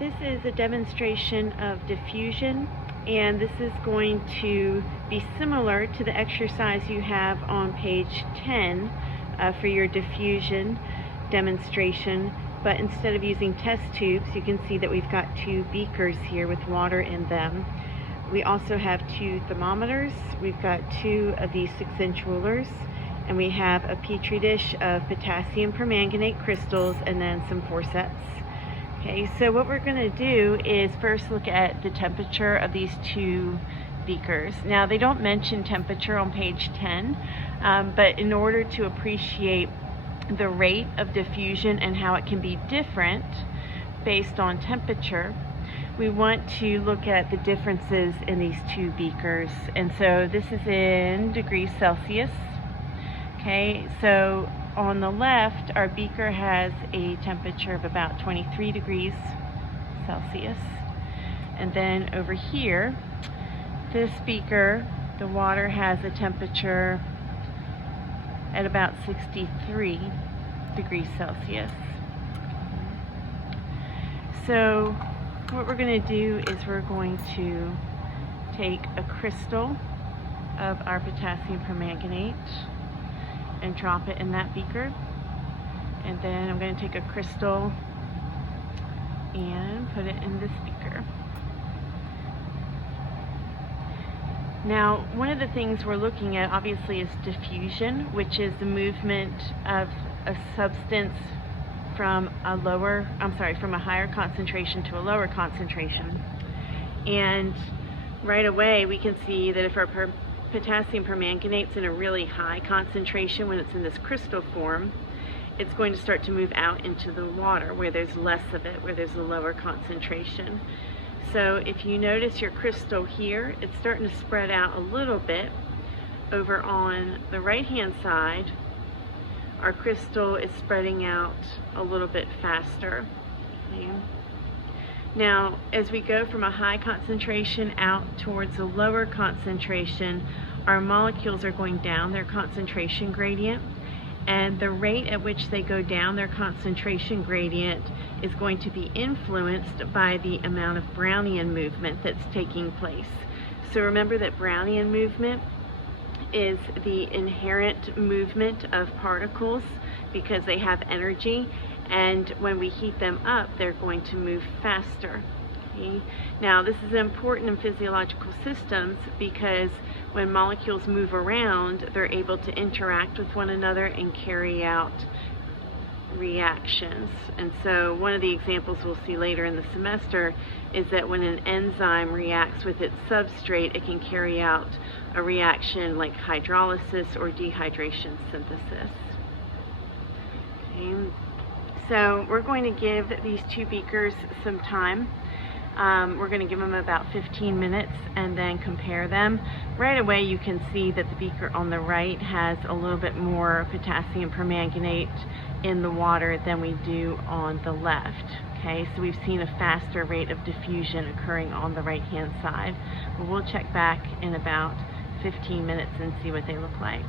This is a demonstration of diffusion, and this is going to be similar to the exercise you have on page 10 for your diffusion demonstration, but instead of using test tubes, you can see that we've got two beakers here with water in them. We also have two thermometers, we've got two of these 6-inch rulers, and we have a petri dish of potassium permanganate crystals and then some forceps. Okay, so what we're going to do is first look at the temperature of these two beakers. Now, they don't mention temperature on page 10, but in order to appreciate the rate of diffusion and how it can be different based on temperature, we want to look at the differences in these two beakers. And so this is in degrees Celsius. Okay, so on the left, our beaker has a temperature of about 23 degrees Celsius. And then over here, this beaker, the water has a temperature at about 63 degrees Celsius. So what we're going to do is we're going to take a crystal of our potassium permanganate and drop it in that beaker, and then I'm going to take a crystal and put it in this beaker. Now, one of the things we're looking at obviously is diffusion, which is the movement of a substance from a higher concentration to a lower concentration. And right away we can see that if our potassium permanganate's in a really high concentration, when it's in this crystal form, it's going to start to move out into the water where there's less of it, where there's a lower concentration. So if you notice your crystal here, it's starting to spread out a little bit. Over on the right hand side, our crystal is spreading out a little bit faster. Okay. Now, as we go from a high concentration out towards a lower concentration, our molecules are going down their concentration gradient, and the rate at which they go down their concentration gradient is going to be influenced by the amount of Brownian movement that's taking place. So remember that Brownian movement is the inherent movement of particles because they have energy, and when we heat them up, they're going to move faster. Okay? Now, this is important in physiological systems because when molecules move around, they're able to interact with one another and carry out reactions. And so one of the examples we'll see later in the semester is that when an enzyme reacts with its substrate, it can carry out a reaction like hydrolysis or dehydration synthesis. Okay. So we're going to give these two beakers some time. We're going to give them about 15 minutes and then compare them. Right away you can see that the beaker on the right has a little bit more potassium permanganate in the water than we do on the left. Okay, so we've seen a faster rate of diffusion occurring on the right hand side. But we'll check back in about 15 minutes and see what they look like.